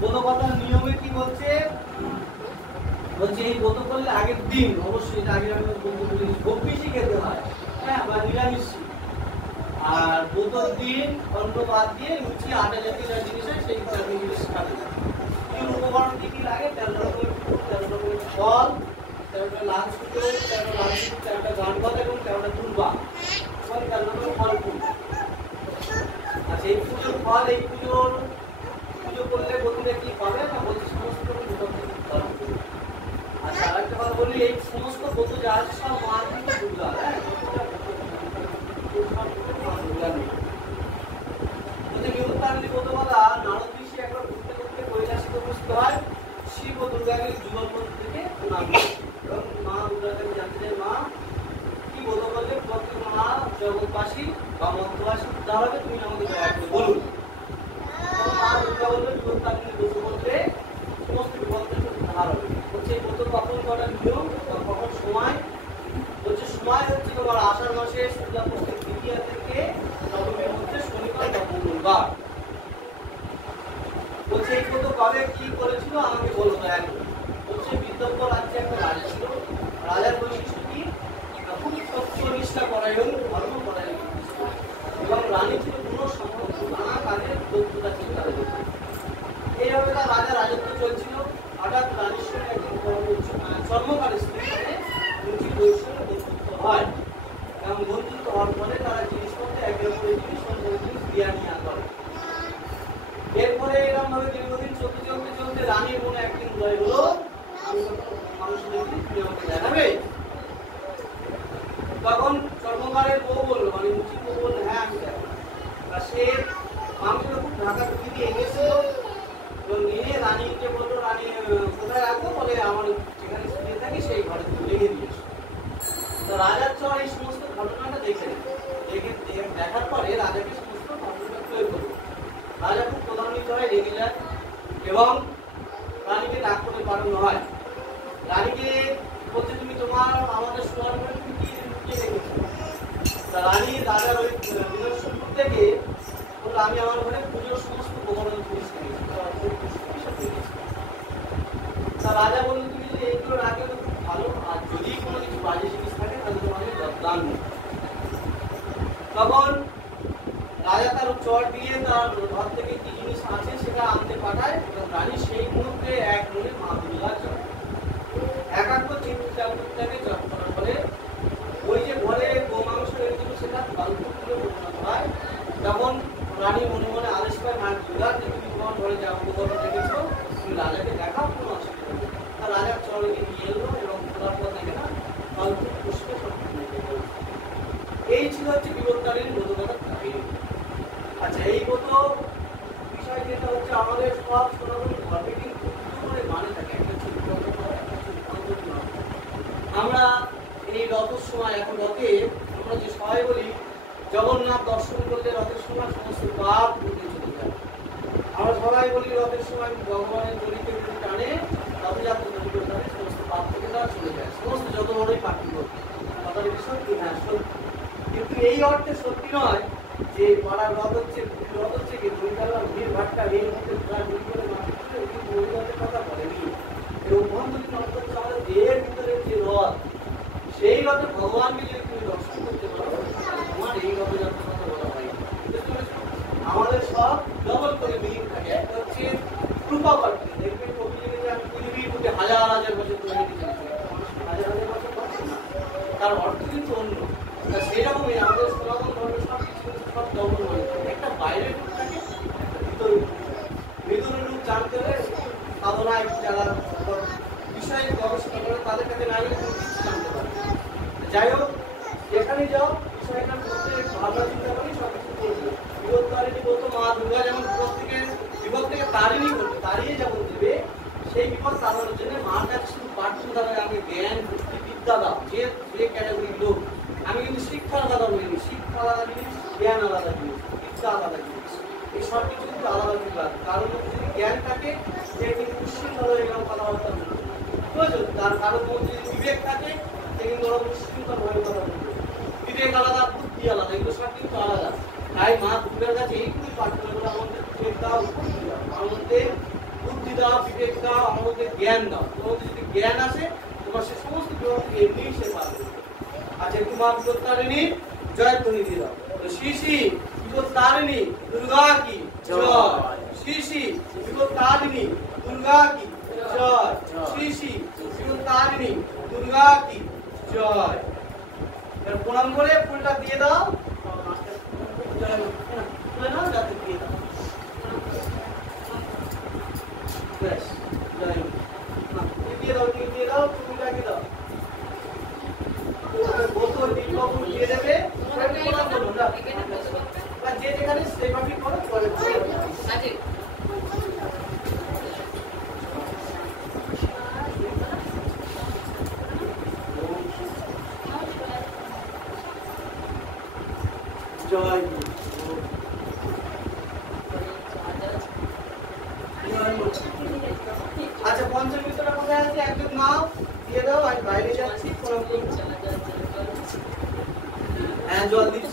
ব্রতকথার নিয়মে কি বলছে, বলছে এই ব্রত করলে আগের দিন অবশ্যই আগে আমি বলতে গপ্পিসই খেতে হয়, হ্যাঁ, বা নিরামিষ। আর ব্রতর দিন অন্ন বাদ দিয়ে লুচি আটা জাতীয় জিনিস হয় সেই জিনিস খাবে। এই উপকরণ কি কি লাগে? 13 রকমের ফুল, 13 রকমের ফল, 13টা লাল সুতো, 13টা লাল সুতো, 13টা গান পাতা এবং 13টা তুলবা, 13 রকমের ফল ফুল। আচ্ছা, এই পুজোর ফল, এই পুজো করলে বন্ধুরা কি পাবে না বলছে সমস্ত আচ্ছা, আরেকটা কথা বলি, এই সমস্ত ব্রত যা আছে সব মা কিন্তু দুর্গা, হ্যাঁ, নারদ ঋষি একবার ঘুরতে ঘুরতে কৈলাসে উপস্থিত হয়। শিব ও দুর্গাকে যুগল মন্দির থেকে প্রণাম করে এবং মা দুর্গাকে জানতে চায়, মা কি ব্রত করলে প্রত্যেক মা জগৎবাসী বা মধ্যবাসী উদ্ধার হবে, তুমি আমাকে দয়া করে বলুন। মা দুর্গা বললেন, বিপত্তারিণী ব্রত করলে সমস্ত বিপদ থেকে উদ্ধার হবে। হচ্ছে এই ব্রত কখন করার নিয়ম, কখন সময় হচ্ছে, সময় হচ্ছে তোমার আষাঢ় মাসে শুক্লাপক্ষের দ্বিতীয়া থেকে নবমীর মধ্যে শনিবার বা মঙ্গলবার। বলছে এই ব্রত কবে কি করেছিল আমাকে বলো দয়া করে। বলছে বিদ্যব্য রাজ্যে একটা রাজা ছিল। রাজার বৈশিষ্ট্য কি? খুব সত্যনিষ্ঠা পরায়ণ, ধর্ম পরায়ণ এবং রানী ছিল পুরো সম্পর্ক, নানা কাজের দক্ষতা ছিল তাদের। এইভাবে তার রাজত্ব চলছিল। হঠাৎ রানীর সঙ্গে একদিন চর্মকারের স্ত্রী রুচি বৈষম্য বন্ধুত্ব হয় এবং বন্ধুত্ব হওয়ার ফলে তারা জিনিসপত্রে একে অপরের জিনিস দিয়া নিয়া করে। এরপরে এরকম ভাবে দীর্ঘদিন চলতে চলতে চলতে রানীর মনে একদিন উদয় হলো, মানুষের আমাকে দেখাবে। তখন চর্মকারের বউ বললো, মানে রুচির বউ বললো, হ্যাঁ আমি দেখাবো। সে মাংসটা খুব ঢাকা ঢুকি দিয়ে এনেছিল এবং নিয়ে রানীকে বললো, রানী কোথায় রাখবো? বলে আমার যেখানে শুয়ে থাকি সেই ঘরে লেগে দিয়েছে। তো রাজার চর এই সমস্ত ঘটনাটা দেখার পরে রাজাকে সমস্ত ঘটনাটা প্রয়োগ করলো। রাজা খুব প্রধানিত হয়, রেগে যায় এবং রানীকে ডাক করে পাঠানো হয়। রানীকে বলছে, তুমি তোমার আমাদের শোয়ার ঘরে তুমি কি লুকিয়ে রেখেছো? রানী রাজার ওই নিদর্শন থেকে বললো, আমি আমার ঘরে পুজোর সমস্ত উপকরণ জিনিস রেখেছি। তা রাজা বললো, তুমি যদি এইগুলো রাখলে তো খুব ভালো, আর যদি কোনো কিছু বাজে জিনিস থাকে তাহলে তোমাকে দান নেই। তখন রাজা তার চর দিয়ে তার ঘর থেকে কি জিনিস আছে সেটা আনতে পাঠায় এবং রানী সেই মুহূর্তে এক মনে মা দুর্গার জপ, একাত্ম চিন্তাকে জপ করার ফলে ওই যে ঘরে গোমাংস রেখেছিল সেটা বালুপুরে পরিণত হয়। তখন রানী মনে মনে আদেশ পায় মা দুর্গার, যে তুমি তোমার ঘরে যা উপকরণ রেখেছ তুমি রাজাকে দেখাও, কোনো অসুবিধা নেই। আর রাজার চরকে নিয়ে এলো এবং খোলার পর দেখে না বালুপুর পুষ্পে সম্পূর্ণ। এই ছিল হচ্ছে বিপত্তারিণী ব্রতকথার কাহিনী। আচ্ছা, এই ব্রত বিষয় যেটা হচ্ছে আমাদের সব সনাতন ধর্মে কিন্তু করে মানে থাকে একটা আমরা এই রথের সময়, এখন রথে আমরা যে সবাই বলি জগন্নাথ দর্শন করলে রথের সময় সমস্ত পাপ ধুতে চলে যায়। আমরা সবাই বলি রথের সময় ভগবানের জড়িতে টানে রথযাত্রা জড়িত টানে সমস্ত পাপ থেকে তারা চলে যায়, সমস্ত যত বড়ই পাপ করবে। কথাটা কি সত্যি? হ্যাঁ সত্যি। কিন্তু এই অর্থে সত্যি নয় যে পাড়ার রথ হচ্ছে কি দড়িটালা ভিড় ভাট্টা এর মধ্যে প্রায় গুলি করে মাটি তুলে কিন্তু ওই রথের কথা বলেনি। এর অভ্যন্তরীণ অর্থ হচ্ছে আমাদের দেহের ভিতরে যে রথ, সেই রথে ভগবানকে যদি তুমি দর্শন করতে পারো তোমার এই রথযাত্রার কথা বলা হয়। আমাদের সব ডবল করে মিলিং থাকে। একটা হচ্ছে কৃপা পার্টি, দেখবেন কবি যে আমি পৃথিবীর মধ্যে হাজার হাজার বছর ধরে হাজার হাজার বছর পাচ্ছি না, তার অর্থ কিন্তু অন্য। সেরকমই আমাদের সনাতন ধর্মের সব কিছু সব ডবল হয়ে থাকে। একটা বাইরের রূপ থাকে, একটা ভিতরের রূপ থাকে। ভিতরের রূপ জানতে হলে সাধনায় যারা বিষয়ে গবেষণা করে তাদের কাছে না গেলে কোনো কিছু জানতে পারে। যাই হোক, যেখানে যাও বিষয়টার মধ্যে ভাবনা চিন্তা করি সব কিছু করবে। বিপত্তারিণী ব্রত মা দুর্গা যেমন বিপদ থেকে তারিণী করবে, তাড়িয়ে যেমন দেবে, সেই বিপদ তাড়ানোর জন্য মার কাছে শুধু প্রার্থনা দ্বারা আমাকে জ্ঞান বুদ্ধি বিদ্যা দাও। যে ক্যাটাগরির লোক, আমি কিন্তু শিক্ষার কথা বলিনি, শিক্ষা আলাদা জিনিস, জ্ঞান আলাদা জিনিস, বিদ্যা আলাদা জিনিস, এই সব কিছু কিন্তু আলাদা বিভাগ। কারোর মধ্যে যদি জ্ঞান থাকে সে কিন্তু নিশ্চিতভাবে এরকম কথাবার্তা বলবে, বুঝেছো? তার কারোর মধ্যে যদি বিবেক থাকে সে কিন্তু ওরা নিশ্চিতভাবে কথা বলবে। বিবেক আলাদা, বুদ্ধি আলাদা, এগুলো সব কিন্তু আলাদা। তাই মা দুর্গার কাছে এইটুকুই প্রার্থনা করে আমাদের বিবেক দাও, বুদ্ধি দাও, আমার মধ্যে দাও, আমার মধ্যে জ্ঞান দাও। তোমার মধ্যে যদি জ্ঞান আসে, তোমার সে সমস্ত বিপদ এমনি সে পার করবে। আচ্ছা, একটু মা বিপত্তারিণী জয়ধ্বনি দিয়ে দাও। শ্রী শ্রী বিপত্তারিণী দুর্গা কি জয়। শ্রী শ্রী বিপত্তারিণী দুর্গা কি জয়। শ্রী শ্রী বিপত্তারিণী দুর্গা কি জয়। প্রণাম করে ফুলটা দিয়ে দাও। তুলে নাও, যাতে দিয়ে দাও। ব্যাস, জয়। দিয়ে দাও, দিয়ে দাও, ফুলটাকে দাও। বোতল বিজ্ঞাপন দিয়ে দেবে। প্রণাম করুন না, যে যেখানে সেভাবেই করো। জয়। আচ্ছা, পঞ্চমিত্রটা কোথায় আছে? একজন নাও, দিয়ে দাও। আমি বাইরে যাচ্ছি, প্রণাম করুন। হ্যাঁ, জল দিচ্ছি।